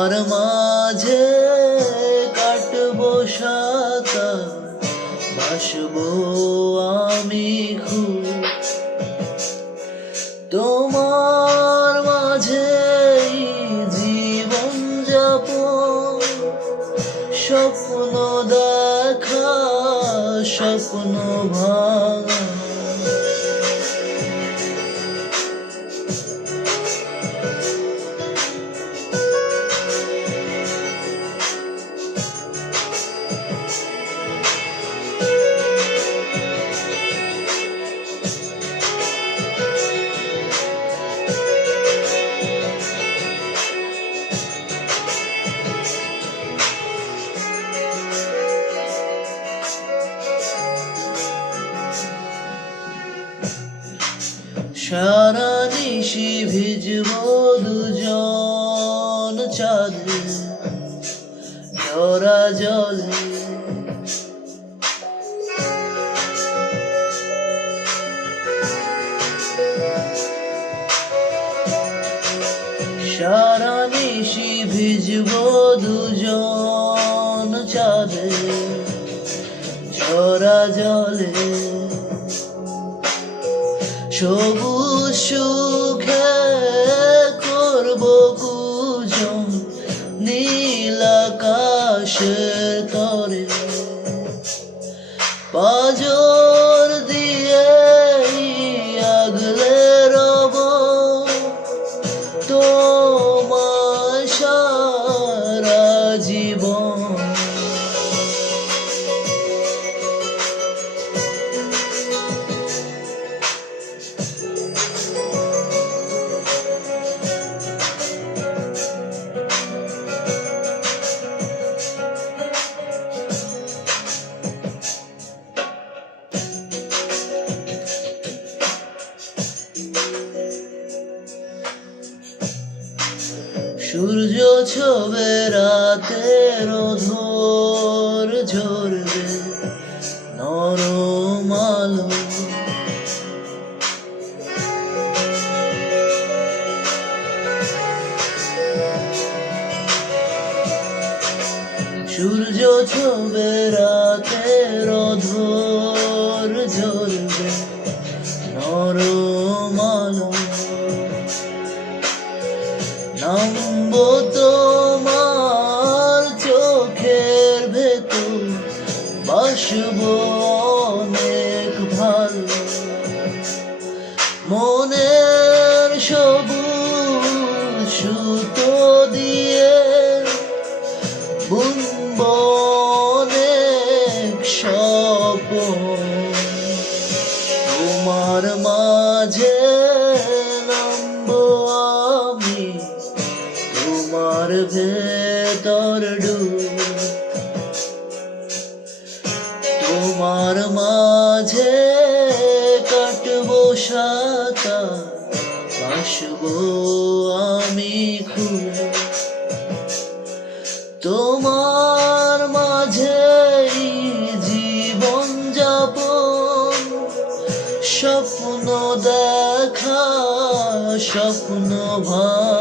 তোমার মাঝে কাটবো সাঁতার, বাসবো আমি খুব তোমার মাঝে জীবন যাপন, স্বপ্ন দেখা স্বপ্ন ভাঙা। সারা নিশি ভিজবো দুজন চাঁদে ঝরা জলে, সারা নিশি ভিজবো দুজন চাঁদে ঝরা জলে। সবুজ সুখে করবো কুজন নীল আকাশের তরে, পাজর দিয়ে আগলে রব তোমার সারা জীবন। সূর্য ছোবে রাতের অধর ঝরবে নরম আলো, সূর্য ছোবে রাতের অধর ঝরবে নরম আলো। নামবো তোমার চোখের ভেতর, বাসবো অনেক ভালো, মনের সবুজ সুতো দিয়ে বুনবো অনেক স্বপ্ন। তোমার মাঝে নামবো আমি, তোমার ভেতর ডুব, তোমার মাঝে কাটবো সাঁতার, বাসবো আমি খুব তোমার মাঝে জীবন যাপন, স্বপ্ন দেখা স্বপ্ন ভাঙা।